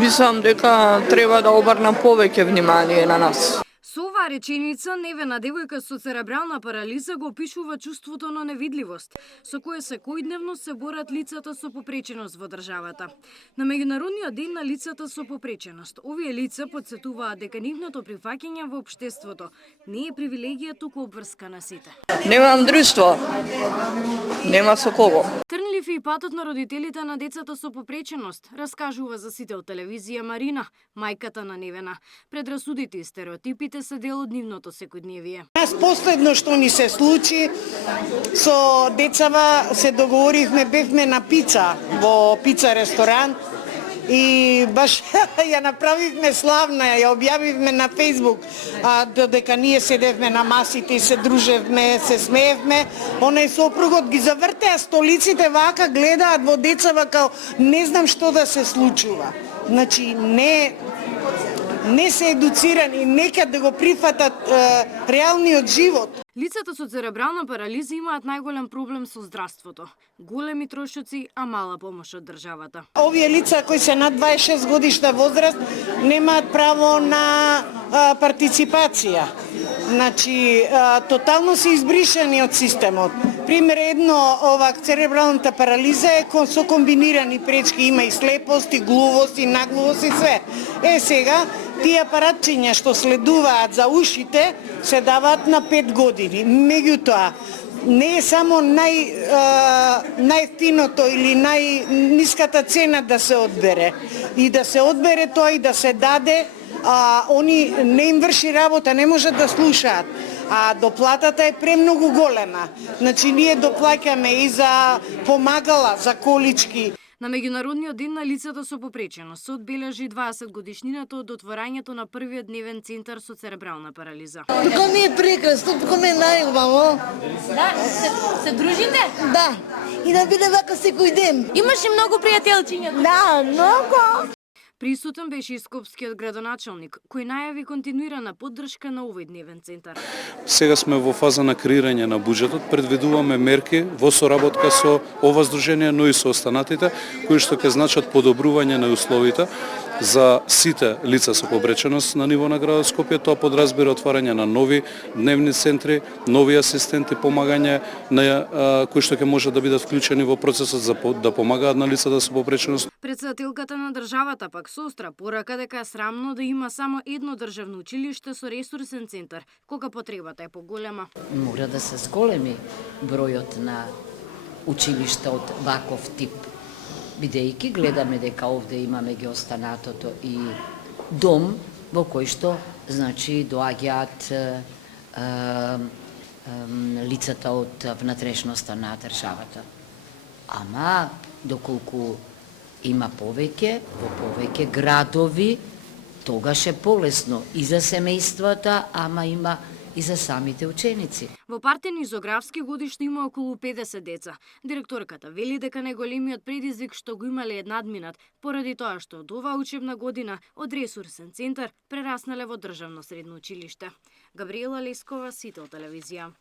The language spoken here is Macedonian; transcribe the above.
Мислам дека треба да обрнам повеќе внимание на нас. Со оваа реченица невена девојка со церебрална парализа го опишува чувството на невидливост, со кое секојдневно се борат лицата со попреченост во државата. На меѓународниот ден на лицата со попреченост, овие лица потсетуваат дека нивното прифаќање во општеството не е привилегија, туку обврска на сите. Немам друштво. Нема со кого. Трнлив е и патот на родителите на децата со попреченост, раскажува за сите од телевизија Марина, мајката на невена. Предрасудите и стереотипите се дел од нивното секојдневие. Нас последно што ни се случи, со децава се договоривме, бевме на пица, во пица ресторант и баш ја направивме славна, ја објавивме на Facebook, додека ние седевме на масите и се дружевме, се смеевме, онај сопругот ги завртеа столиците вака, гледаат во децава као не знам што да се случува. Значи не се едуцирани, нека да го прифатат реалниот живот. Лицата со церебрална парализа имаат најголем проблем со здравството. Големи трошоци, а мала помош од државата. Овие лица кои се над 26 годишна возраст немаат право на партиципација. Значи, тотално се избришани од системот. Пример едно, ова церебралната парализа е со комбинирани пречки, има и слепост, и глувост, и наглувост и све. Сега, тие апаратчиња што следуваат за ушите се даваат на 5 години. Меѓутоа, не е само најфиното или најниската цена да се одбере. И да се одбере тоа и да се даде, они не им врши работа, не можат да слушаат. А доплатата е премногу голема. Значи, ние доплаќаме и за помагала, за колички. На меѓународниот ден на лицата со попреченост се одбележи 20 годишнината од отворањето на првиот дневен центар со церебрална парализа. Тука ми е прекрасно, тука ми е најубаво. Да, се дружите? Да, и да биде вака секој ден. Имаше многу пријателчиња. Да, многу. Присутен беше и скопскиот градоначалник, кој најави континуирана поддршка на овој дневен центар. Сега сме во фаза на креирање на буџетот, предвидуваме мерки во соработка со ова здружение, но и со останатите, кои што ќе значат подобрување на условите за сите лица со попреченост на ниво на градот Скопје. Тоа подразбира отварање на нови дневни центри, нови асистенти, помагање на кои што ќе можат да бидат вклучени во процесот за да помагаат на лицата со попреченост. Председателката на државата пак соостра порака дека е срамно да има само едно државно училиште со ресурсен центар, кога потребата е поголема. Мора да се зголеми бројот на училишта од ваков тип. Бидејќи гледаме дека овде имаме ги останатото и дом во кој што значи доаѓаат лицата од внатрешноста на државата. Ама доколку има повеќе, во повеќе градови, тогаш е полесно и за семејствата, ама има и за самите ученици. Во партен изографски годишно има околу 50 деца. Директорката вели дека најголемиот предизвик што го имале е надминат, поради тоа што од оваа учебна година од ресурсен центар прераснале во државно средно училиште. Габриела Лескова, Сител телевизија.